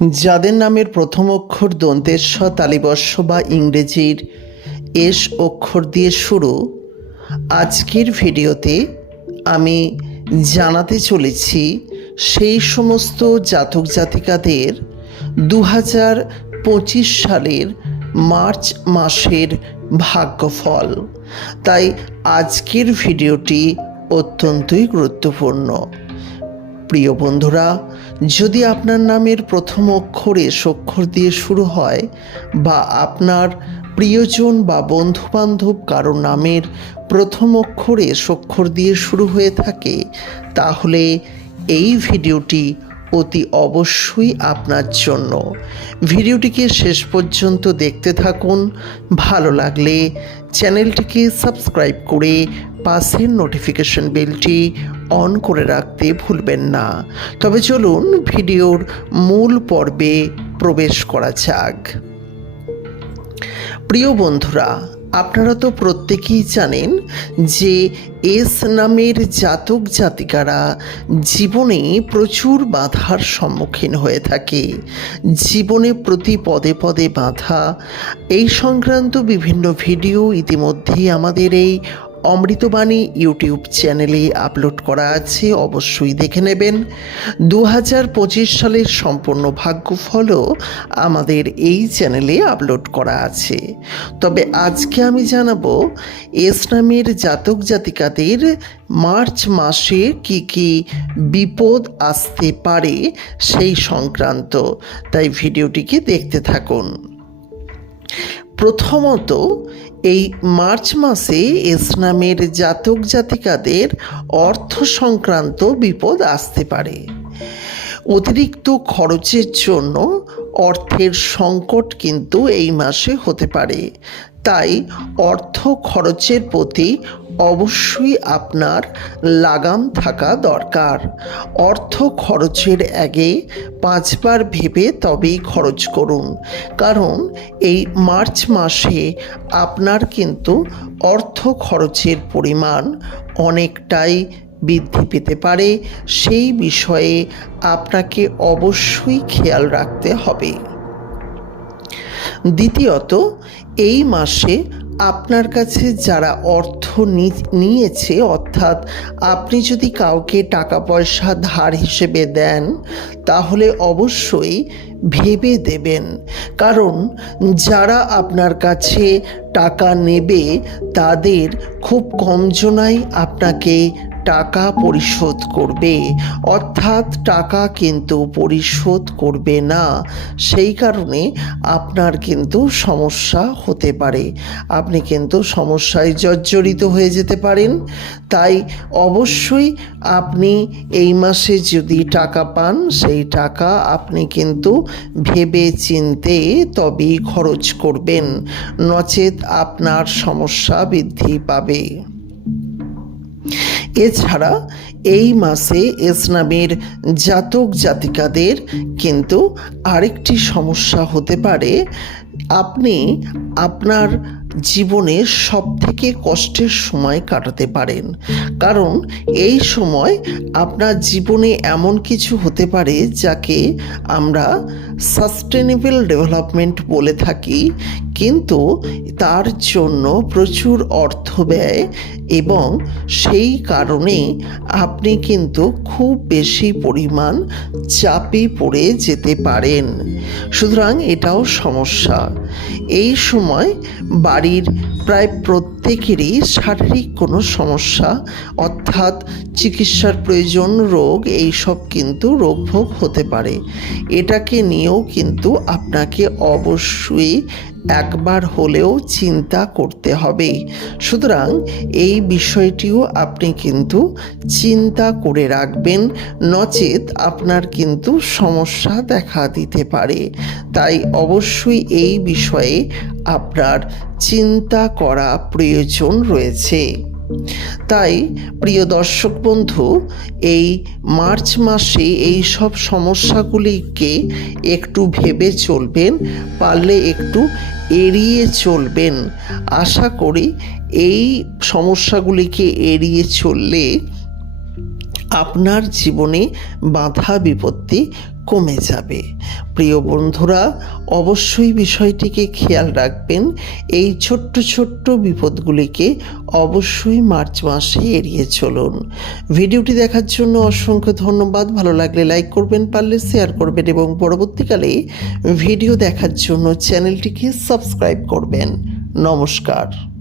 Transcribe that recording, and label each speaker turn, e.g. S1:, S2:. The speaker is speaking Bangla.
S1: যাদের নামের প্রথম অক্ষর দন্তেশ্ব তালিবর্ষ বা ইংরেজির এস অক্ষর দিয়ে শুরু, আজকের ভিডিওতে আমি জানাতে চলেছি সেই সমস্ত জাতক জাতিকাদের দু পঁচিশ সালের মার্চ মাসের ভাগ্যফল। তাই আজকের ভিডিওটি অত্যন্তই গুরুত্বপূর্ণ। প্রিয় বন্ধুরা যদি আপনার নামের প্রথম অক্ষরে স্বক্ষর দিয়ে শুরু হয় বা আপনার প্রিয়জন বা বন্ধুবান্ধব কারও নামের প্রথম অক্ষরে স্বক্ষর দিয়ে শুরু হয়ে থাকে, তাহলে এই ভিডিওটি অতি অবশ্যই আপনার জন্য। ভিডিওটিকে শেষ পর্যন্ত দেখতে থাকুন। ভালো লাগলে চ্যানেলটিকে সাবস্ক্রাইব করে পাশের নোটিফিকেশন বেলটি অন করে রাখতে ভুলবেন না। তবে চলুন ভিডিওর মূল পর্বে প্রবেশ করা যাক। প্রিয় বন্ধুরা, আপনারা তো প্রত্যেকেই জানেন যে এস নামের জাতক জাতিকারা জীবনে প্রচুর বাধার সম্মুখীন হয়ে থাকে। জীবনে প্রতি পদে পদে বাধা। এই সংক্রান্ত বিভিন্ন ভিডিও ইতিমধ্যেই আমাদের এই অমৃতবাণী ইউটিউব চ্যানেলে আপলোড করা আছে, অবশ্যই দেখে নেবেন। দু হাজার পঁচিশ সালের সম্পূর্ণ ভাগ্যফলও আমাদের এই চ্যানেলে আপলোড করা আছে। তবে আজকে আমি জানাব, এস নামের জাতক জাতিকাদের মার্চ মাসে কি কি বিপদ আসতে পারে সেই সংক্রান্ত, তাই ভিডিওটিকে দেখতে থাকুন। প্রথমত এই মার্চ মাসে ইসলামের জাতক জাতিকাদের অর্থ সংক্রান্ত বিপদ আসতে পারে। অতিরিক্ত খরচের জন্য অর্থের সংকট কিন্তু এই মাসে হতে পারে। তাই অর্থ খরচের প্রতি অবশ্যই আপনার লাগাম থাকা দরকার। অর্থ খরচের আগে পাঁচবার ভেবে তবেই খরচ করুন। কারণ এই মার্চ মাসে আপনার কিন্তু অর্থ খরচের পরিমাণ অনেকটাই বৃদ্ধি পেতে পারে। সেই বিষয়ে আপনাকে অবশ্যই খেয়াল রাখতে হবে। দ্বিতীয়ত, এই মাসে আপনার কাছে যারা অর্থ নিয়েছে, অর্থাৎ আপনি যদি কাউকে টাকা পয়সা ধার হিসেবে দেন, তাহলে অবশ্যই ভেবে দেবেন। কারণ যারা আপনার কাছে টাকা নেবে, তাদের খুব কমজনাই আপনাকে টাকা পরিশোধ করবে। অর্থাৎ টাকা কিন্তু পরিশোধ করবে না। সেই কারণে আপনার কিন্তু সমস্যা হতে পারে। আপনি কিন্তু সমস্যায় জর্জরিত হয়ে যেতে পারেন। তাই অবশ্যই আপনি এই মাসে যদি টাকা পান, সেই টাকা আপনি কিন্তু ভেবে চিনতে তবেই খরচ করবেন। নচেত আপনার সমস্যা বৃদ্ধি পাবে। এছাড়া এই মাসে ইসলামের জাতক জাতিকাদের কিন্তু আরেকটি সমস্যা হতে পারে। আপনি আপনার জীবনের সব থেকে কষ্টের সময় কাটাতে পারেন। কারণ এই সময় আপনার জীবনে এমন কিছু হতে পারে যাকে আমরা সাস্টেনেবল ডেভেলপমেন্ট বলে থাকি। কিন্তু তার জন্য প্রচুর অর্থ ব্যয় এবং সেই কারণে আপনি কিন্তু খুব বেশি পরিমাণ চাপে পড়ে যেতে পারেন। সুতরাং এটাও সমস্যা। এই সময় বাড়ির প্রায় প্রত্যেকেরই শারীরিক কোনো সমস্যা, অর্থাৎ চিকিৎসার প্রয়োজন, রোগ এইসব কিন্তু রোগভোগ হতে পারে। এটাকে নিয়েও কিন্তু আপনাকে অবশ্যই একবার হলেও চিন্তা করতে হবে। সুতরাং এই বিষয়টিও আপনি কিন্তু চিন্তা করে রাখবেন, নচেত আপনার কিন্তু সমস্যা দেখা দিতে পারে। তাই অবশ্যই এই বিষয়ে আপনার চিন্তা করা প্রয়োজন রয়েছে। তাই, প্রিয় দর্শক বন্ধু, এই মার্চ মাসে এই সব সমস্যাগুলিকে একটু ভেবে চলবেন, পারলে একটু এড়িয়ে চলবেন। আশা করি এই সমস্যাগুলিকে এড়িয়ে চললে আপনার জীবনে বাধা বিপত্তি কমে যাবে। প্রিয় বন্ধুরা, অবশ্যই বিষয়টিকে খেয়াল রাখবেন। এই ছোট্ট ছোট্ট বিপদগুলিকে অবশ্যই মার্চ মাসে এড়িয়ে চলুন। ভিডিওটি দেখার জন্য অসংখ্য ধন্যবাদ। ভালো লাগলে লাইক করবেন, পারলে শেয়ার করবেন এবং পরবর্তীকালে ভিডিও দেখার জন্য চ্যানেলটিকে সাবস্ক্রাইব করবেন। নমস্কার।